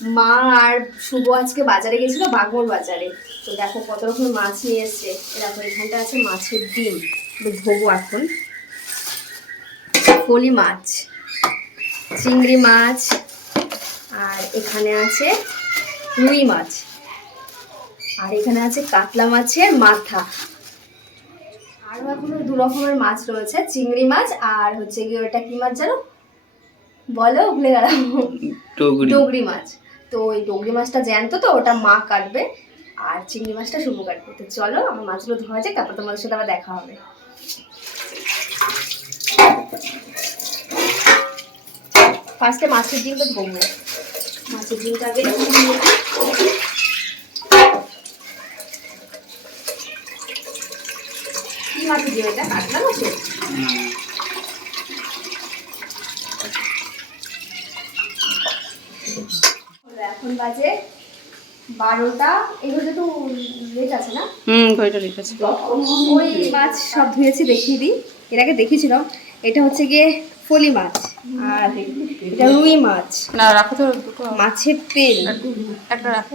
মা আর শুভ আজকে বাজারে গেছিল, বাগমোড় বাজারে। তো দেখো কত রকমের মাছ নিয়ে এসছে। দেখো এখানটা আছে মাছের ডিম, ধোবো এখন। ফলি মাছ, চিংড়ি মাছ, আর এখানে আছে রুই মাছ, আর এখানে আছে কাতলা মাছের মাথা। আরও এখনো 2 রকমের মাছ রয়েছে, চিংড়ি মাছ আর হচ্ছে গিয়ে ওটা কি মাছ জানো বলো, ভুলে গেলাম। ডগরি মাছ। তো ওই ডগরি মাছটা জ্যান্ত, তো ওটা মা কাটবে, আর চিংড়ি মাছটা শুভ কাটবে। তো চলো আমার মাছগুলো ধোয়া যায়, তারপর তোমাদের সাথে আবার দেখা হবে। ফার্স্টে মাছের ডিমটা ধোবো। মাছের ডিমটা আগে কি মাছের ডিম এটা? কাতলা মাছের। এখন বাজে 12টা। এগুলো তো লেট আছে না? ঘড়িটা লেট আছে। ওই মাছ সব ধুয়েছি, দেখিয়ে দিই। এর আগে দেখিয়েছিলাম। এটা হচ্ছে গিয়ে ফলি মাছ, আর এটা রুই মাছ। না রাখো তো দুটো, মাছের তেল একটা রাখো।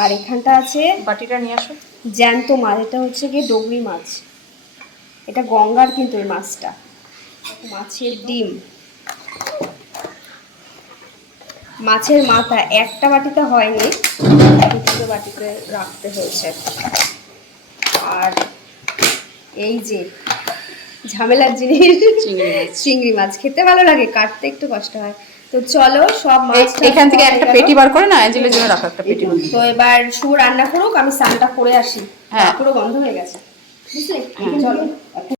আর এখানটা আছে বাটিটা নিয়ে আসো। জ্যান্ত মাছ, এটা হচ্ছে গিয়ে ডগরি মাছ। এটা গঙ্গার কিন্তু এই মাছটা। মাছের ডিম, মাছের মাথা একটা বাটিতে হয়নি, দুটো বাটিতে রাখতে হয়েছে। আর এই যে ঝামেলার জিনিস, চিংড়ি মাছ। খেতে ভালো লাগে, কাটতে একটু কষ্ট হয়। তো চলো সব মাছ এখান থেকে একটা পেটি বার করে না, এজেলের জন্য রাখো একটা পেটি। তো এবার শুভ রান্না করুক, আমি স্নানটা করে আসি। পুরো বন্ধ হয়ে গেছে, বুঝলে? চলো।